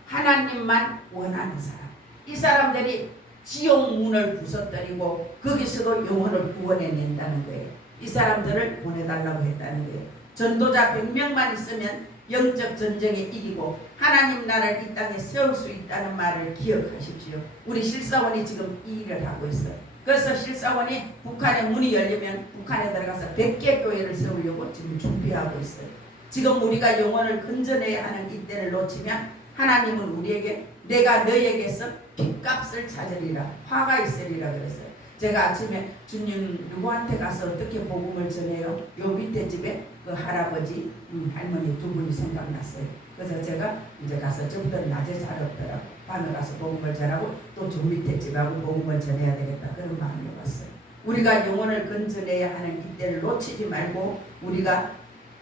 하나님만 원하는 사람, 이 사람들이 지옥 문을 부숴뜨리고 거기서도 영혼을 구원해낸다는 거예요. 이 사람들을 보내달라고 했다는 거예요. 전도자 100명만 있으면 영적 전쟁에 이기고 하나님 나라를 이 땅에 세울 수 있다는 말을 기억하십시오. 우리 실사원이 지금 이 일을 하고 있어요. 그래서 실사원이 북한에 문이 열리면 북한에 들어가서 100개 교회를 세우려고 지금 준비하고 있어요. 지금 우리가 영혼을 건져내야 하는 이때를 놓치면 하나님은 우리에게 내가 너에게서 핏값을 찾으리라, 화가 있으리라 그랬어요. 제가 아침에 주님 누구한테 가서 어떻게 복음을 전해요? 요 밑에 집에 그 할아버지 할머니 두 분이 생각났어요. 그래서 제가 이제 가서 저분들은 낮에 잘 없더라고. 밤에 가서 복음을 전하고 또 저 밑에 집하고 복음을 전해야 되겠다 그런 마음이 왔어요. 우리가 영혼을 건져내야 하는 이때를 놓치지 말고 우리가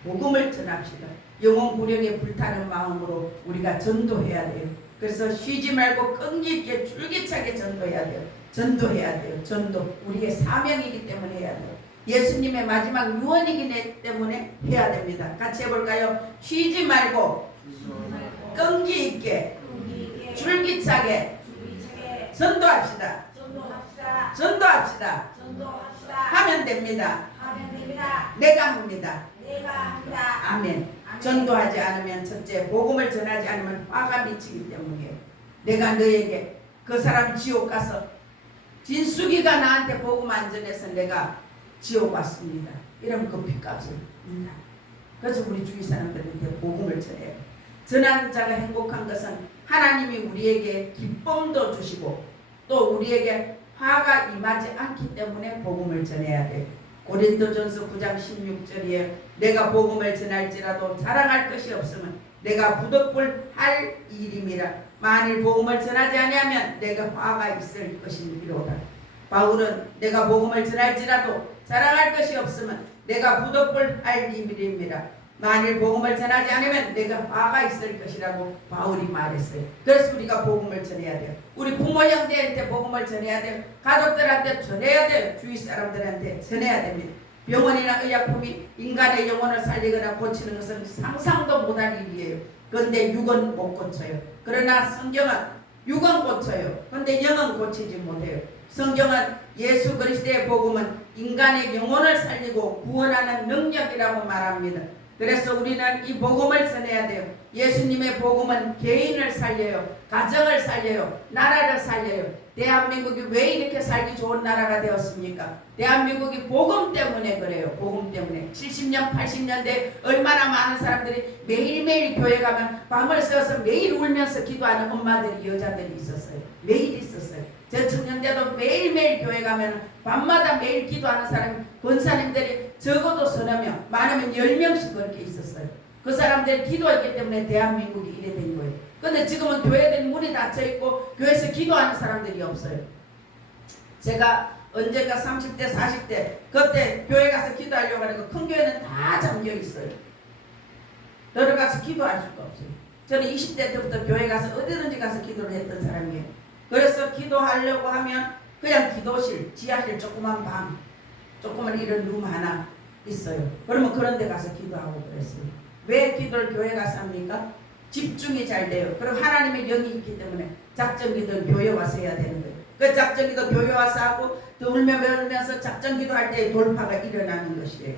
복음을 전합시다. 영혼 구령에 불타는 마음으로 우리가 전도해야 돼요. 그래서 쉬지 말고 끈기 있게 줄기차게 전도해야 돼요. 전도해야 돼요. 전도. 우리의 사명이기 때문에 해야 돼요. 예수님의 마지막 유언이기 때문에 해야 됩니다. 같이 해볼까요? 쉬지 말고 끈기 있게 줄기차게 전도합시다. 전도합시다. 하면 됩니다. 내가 합니다. 아멘. 전도하지 않으면 첫째 복음을 전하지 않으면 화가 미치기 때문이에요. 내가 너에게 그 사람 지옥 가서 진숙이가 나한테 복음 안 전해서 내가 지옥 왔습니다. 이러면 그 핏값을 묻는다. 그래서 우리 주위 사람들한테 복음을 전해야 돼. 전하는 자가 행복한 것은 하나님이 우리에게 기쁨도 주시고 또 우리에게 화가 임하지 않기 때문에 복음을 전해야 돼. 고린도전서 9장 16절에 내가 복음을 전할지라도 자랑할 것이 없으면 내가 부득불 할 일임이라. 만일 복음을 전하지 아니하면 내가 화가 있을 것이니로다. 바울은 내가 복음을 전할지라도 자랑할 것이 없으면 내가 부득불 할 일임이라. 만일 복음을 전하지 않으면 내가 화가 있을 것이라고 바울이 말했어요. 그래서 우리가 복음을 전해야 돼요. 우리 부모 형제한테 복음을 전해야 돼요. 가족들한테 전해야 돼요. 주위 사람들한테 전해야 됩니다. 병원이나 의약품이 인간의 영혼을 살리거나 고치는 것은 상상도 못할 일이에요. 그런데 육은 못 고쳐요. 그러나 성경은 육은 고쳐요. 그런데 영은 고치지 못해요. 성경은 예수 그리스도의 복음은 인간의 영혼을 살리고 구원하는 능력이라고 말합니다. 그래서 우리는 이 복음을 전해야 돼요. 예수님의 복음은 개인을 살려요. 가정을 살려요. 나라를 살려요. 대한민국이 왜 이렇게 살기 좋은 나라가 되었습니까? 대한민국이 복음 때문에 그래요. 복음 때문에. 70년 80년대 얼마나 많은 사람들이 매일매일 교회 가면 밤을 새워서 매일 울면서 기도하는 엄마들이 여자들이 있었어요. 매일 있었어요. 저 청년대도 매일매일 교회 가면 밤마다 매일 기도하는 사람이 권사님들이 적어도 서너 명, 많으면 10명씩 그렇게 있었어요. 그 사람들이 기도했기 때문에 대한민국이 이래 된 거예요. 근데 지금은 교회들이 문이 닫혀 있고 교회에서 기도하는 사람들이 없어요. 제가 언젠가 30대 40대 그때 교회 가서 기도하려고 하니까 큰 교회는 다 잠겨 있어요. 들어가서 기도할 수가 없어요. 저는 20대 때부터 교회 가서 어디든지 가서 기도를 했던 사람이에요. 그래서 기도하려고 하면 그냥 기도실, 지하실 조그만 방, 조그만 이런 룸 하나 있어요. 그러면 그런 데 가서 기도하고 그랬어요. 왜 기도를 교회 가서 합니까? 집중이 잘 돼요. 그럼 하나님의 영이 있기 때문에 작전기도는 교회 와서 해야 되는 거예요. 그 작전기도 교회 와서 하고 또 울면서 작전기도 할 때 돌파가 일어나는 것이에요.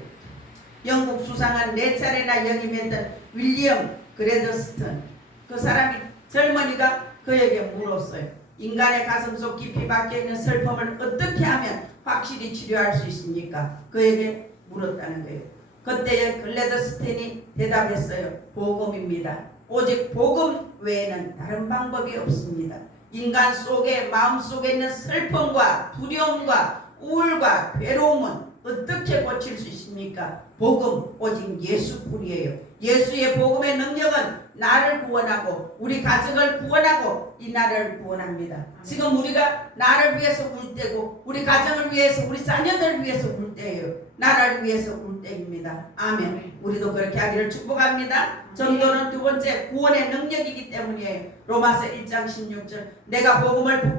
영국 수상한 4차례나 영임했던 윌리엄 그레더스턴, 그 사람이 젊은이가 그에게 물었어요. 인간의 가슴속 깊이 박혀있는 슬픔을 어떻게 하면 확실히 치료할 수 있습니까? 그에게 물었다는 거예요. 그때 글래더스텐이 대답했어요. 복음입니다. 오직 복음 외에는 다른 방법이 없습니다. 인간 속에 마음속에 있는 슬픔과 두려움과 우울과 괴로움은 어떻게 고칠 수 있습니까? 복음, 오직 예수뿐이에요. 예수의 복음의 능력은 나를 구원하고 우리 가족을 구원하고 이 나라를 구원합니다. 지금 우리가 나를 위해서 울 때고 우리 가정을 위해서 우리 자녀들을 위해서 울 때예요. 나라를 위해서 울 때입니다. 아멘. 우리도 그렇게 하기를 축복합니다. 전도는 두 번째 구원의 능력이기 때문이에요. 로마서 1장 16절 내가 복음을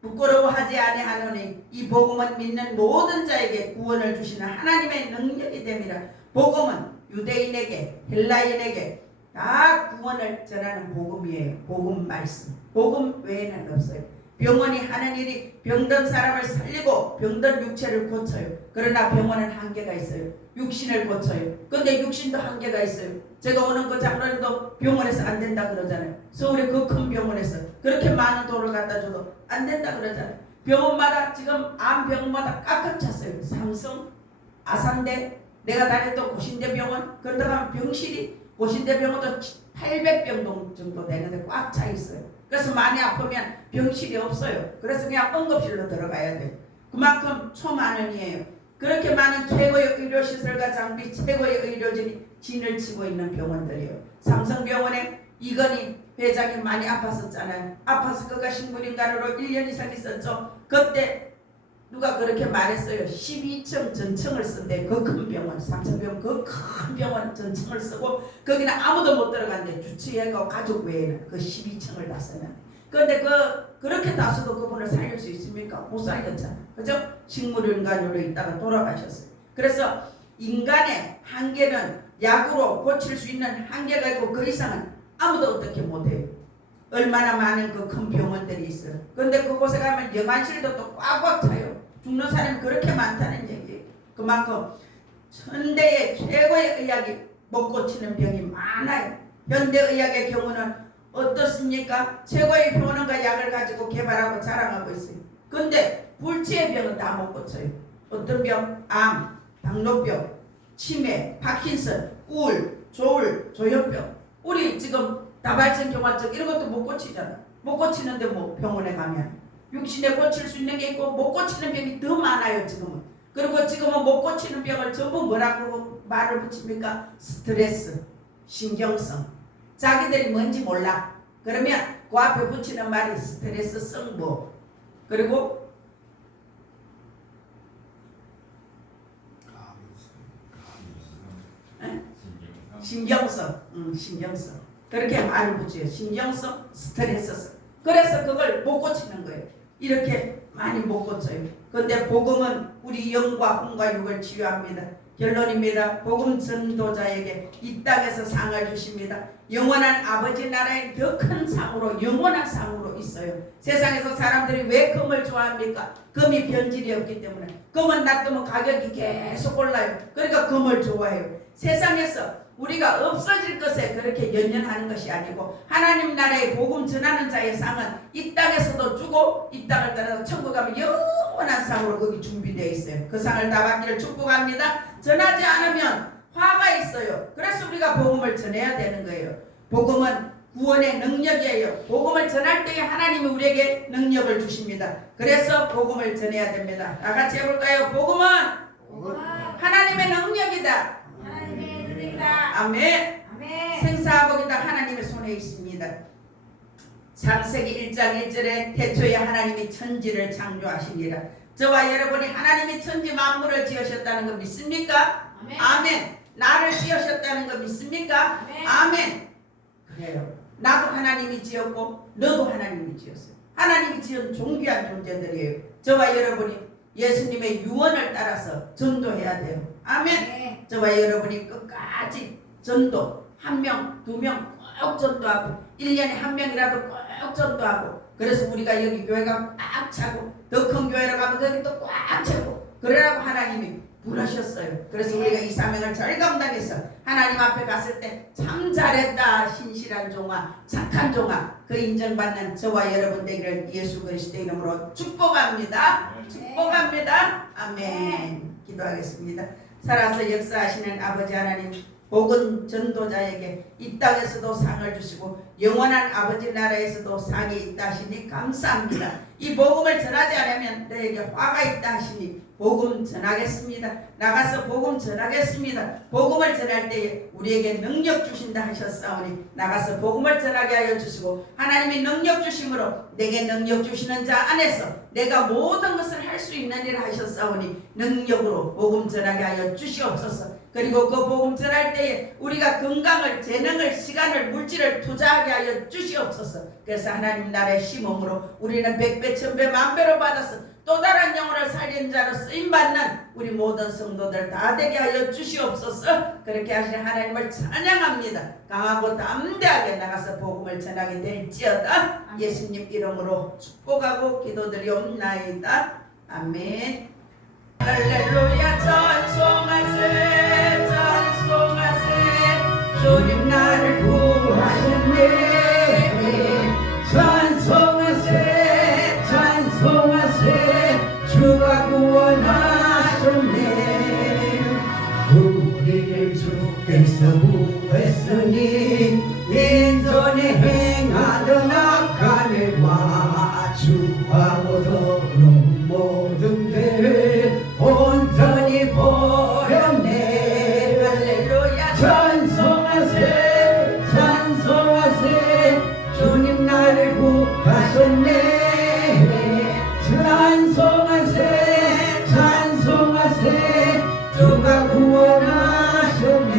부끄러워하지 아니하노니 이 복음은 믿는 모든 자에게 구원을 주시는 하나님의 능력이 됨이라. 복음은 유대인에게 헬라인에게 다 구원을 전하는 복음이에요. 복음 말씀. 복음 외에는 없어요. 병원이 하는 일이 병든 사람을 살리고 병든 육체를 고쳐요. 그러나 병원은 한계가 있어요. 육신을 고쳐요. 근데 육신도 한계가 있어요. 제가 오는 그 장로님도 병원에서 안 된다 그러잖아요. 서울의 그 큰 병원에서 그렇게 많은 돈을 갖다 줘도 안 된다 그러잖아요. 병원마다 지금 암병원마다 꽉꽉 찼어요. 삼성, 아산대, 내가 다녔던 고신대 병원, 그러다가 병실이 고신대 병원도 800병 정도 되는데 꽉 차 있어요. 그래서 많이 아프면 병실이 없어요. 그래서 그냥 응급실로 들어가야 돼요. 그만큼 초만원이에요. 그렇게 많은 최고의 의료시설과 장비, 최고의 의료진이 진을 치고 있는 병원들이에요. 삼성병원에 이건희 회장이 많이 아팠었잖아요. 아파서 그가 신부인간으로 1년 이상 있었죠. 그때 누가 그렇게 말했어요. 12층 전층을 쓴대. 그 큰 병원, 삼성병원 그 큰 병원 전층을 쓰고 거기는 아무도 못 들어간대. 주치의하고 가족 외에는 그 12층을 다 쓰는. 그런데 그렇게 다 써도 그분을 살릴 수 있습니까? 못 살렸잖아. 그죠? 식물인간으로 있다가 돌아가셨어요. 그래서 인간의 한계는 약으로 고칠 수 있는 한계가 있고 그 이상은 아무도 어떻게 못해요. 얼마나 많은 그 큰 병원들이 있어요. 그런데 그곳에 가면 영안실도 또 꽉꽉 차요. 죽는 사람이 그렇게 많다는 얘기예요. 그만큼 현대의 최고의 의학이 못 고치는 병이 많아요. 현대의학의 경우는 어떻습니까? 최고의 효능과 약을 가지고 개발하고 자랑하고 있어요. 근데 불치의 병은 다 못 고쳐요. 어떤 병? 암, 당뇨병, 치매, 파킨슨, 우울, 조울, 조현병. 우리 지금 다발성 경화증 이런 것도 못 고치잖아. 못 고치는데 뭐 병원에 가면 육신에 고칠 수 있는 게 있고 못 고치는 병이 더 많아요 지금은. 그리고 지금은 못 고치는 병을 전부 뭐라고 말을 붙입니까? 스트레스, 신경성. 자기들이 뭔지 몰라. 그러면 그 앞에 붙이는 말이 스트레스성 뭐. 그리고 신경성. 신경성. 그렇게 말을 붙여요. 신경성, 스트레스성. 그래서 그걸 못 고치는 거예요. 이렇게 많이 못 고쳐요. 그런데 복음은 우리 영과 혼과 육을 치유합니다. 결론입니다. 복음 전도자에게 이 땅에서 상을 주십니다. 영원한 아버지 나라의 더 큰 상으로 영원한 상으로 있어요. 세상에서 사람들이 왜 금을 좋아합니까? 금이 변질이 없기 때문에. 금은 놔두면 가격이 계속 올라요. 그러니까 금을 좋아해요. 세상에서 우리가 없어질 것에 그렇게 연연하는 것이 아니고 하나님 나라의 복음 전하는 자의 상은 이 땅에서도 주고 이 땅을 따라서 천국 가면 영원한 상으로 거기 준비되어 있어요. 그 상을 다 받기를 축복합니다. 전하지 않으면 화가 있어요. 그래서 우리가 복음을 전해야 되는 거예요. 복음은 구원의 능력이에요. 복음을 전할 때에 하나님이 우리에게 능력을 주십니다. 그래서 복음을 전해야 됩니다. 다 같이 해볼까요? 복음은 하나님의 능력이다. 아멘. 아멘. 생사하복이 다 하나님의 손에 있습니다. 창세기 1장 1절에 태초에 하나님이 천지를 창조하시니라. 저와 여러분이 하나님이 천지 만물을 지으셨다는 거 믿습니까? 아멘. 아멘. 나를 지으셨다는 거 믿습니까? 아멘. 아멘. 그래요. 나도 하나님이 지었고 너도 하나님이 지었어요. 하나님이 지은 존귀한 존재들이에요. 저와 여러분이 예수님의 유언을 따라서 전도해야 돼요. 아멘. 네. 저와 여러분이 끝까지 전도 한 명, 두 명 꼭 전도하고 1년에 한 명이라도 꼭 전도하고 그래서 우리가 여기 교회가 꽉 차고 더 큰 교회로 가면 거기 또 꽉 차고 그러라고 하나님이 부르셨어요. 그래서 우리가 이 사명을 잘 감당해서 하나님 앞에 갔을 때 참 잘했다 신실한 종아 착한 종아 그 인정받는 저와 여러분 되기를 예수 그리스도의 이름으로 축복합니다. 축복합니다. 아멘. 기도하겠습니다. 살아서 역사하시는 아버지 하나님 복음 전도자에게 이 땅에서도 상을 주시고 영원한 아버지 나라에서도 상이 있다 하시니 감사합니다. 이 복음을 전하지 않으면 너에게 화가 있다 하시니 복음 전하겠습니다. 나가서 복음 전하겠습니다. 복음을 전할 때에 우리에게 능력 주신다 하셨사오니 나가서 복음을 전하게 하여 주시고 하나님이 능력 주심으로 내게 능력 주시는 자 안에서 내가 모든 것을 할 수 있는 일을 하셨사오니 능력으로 복음 전하게 하여 주시옵소서. 그리고 그 복음 전할 때에 우리가 건강을, 재능을, 시간을, 물질을 투자하게 하여 주시옵소서. 그래서 하나님 나라의 심음으로 우리는 백배, 천배, 만배로 받아서 또 다른 영혼을 살린 자로 쓰임받는 우리 모든 성도들 다 되게 하여 주시옵소서. 그렇게 하시는 하나님을 찬양합니다. 강하고 담대하게 나가서 복음을 전하게 될지어다. 예수님 이름으로 축복하고 기도드리옵나이다. 아멘. 할렐루야. 찬송하세 찬송하세 주님 나를 구하셨네. 찬송하세 찬송하세 주가 구원하셨네. 우리를 주께서 구했으니 인전에 행하던 악한 일과 주하고 더러운 모든 죄를 온전히 버렸네. 할렐루야. 찬송하세 찬송하세 주님 나를 구하셨네. 찬송하세 찬송하세 주가 구원하셨네.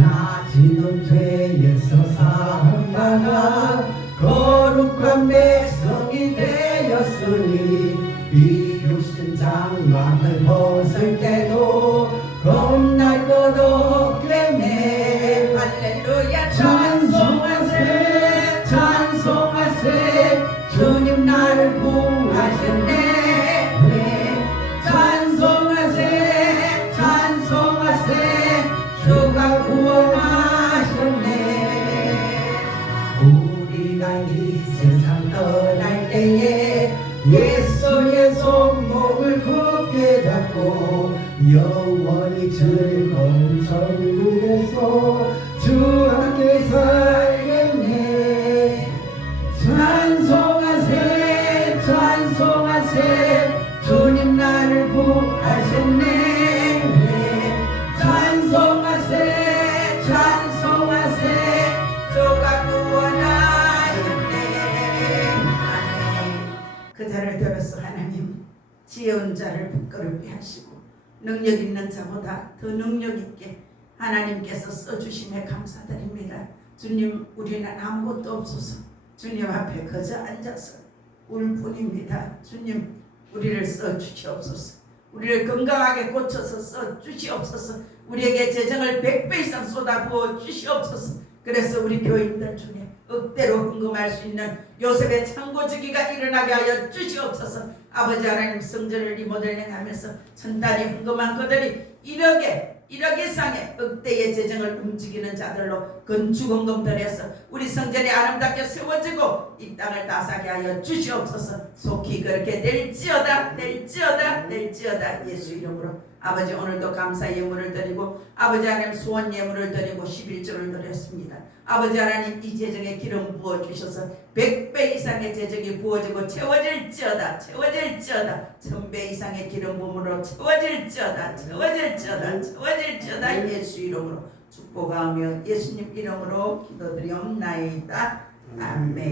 나 지금 죄에서 사함받아 거룩한 백성이 되었으니 지혜운 자를 부끄럽게 하시고 능력 있는 자보다 더 능력 있게 하나님께서 써주심에 감사드립니다. 주님, 우리는 아무것도 없어서 주님 앞에 거저 앉아서 울 뿐입니다. 주님, 우리를 써주시옵소서. 우리를 건강하게 고쳐서 써주시옵소서. 우리에게 재정을 100배 이상 쏟아부어 주시옵소서. 그래서 우리 교인들 중에 억대로 헌금할 수 있는 요셉의 창고주기가 일어나게 하여 주시옵소서. 아버지 하나님, 성전을 리모델링하면서 천단위 헌금한 그들이 1억 이상의 억대의 재정을 움직이는 자들로 건축헌금 들여서 우리 성전이 아름답게 세워지고 이 땅을 다사게 하여 주시옵소서. 속히 그렇게 될지어다. 예수 이름으로 아버지, 오늘도 감사 예물을 드리고 아버지 하나님 소원 예물을 드리고 11조를 드렸습니다. 아버지 하나님, 이 재정에 기름 부어주셔서 100배 이상의 재정이 부어지고 채워질지어다. 1000배 이상의 기름 부음으로 채워질지어다. 예수 이름으로 축복하며 예수님 이름으로 기도드리옵나이다. 아멘.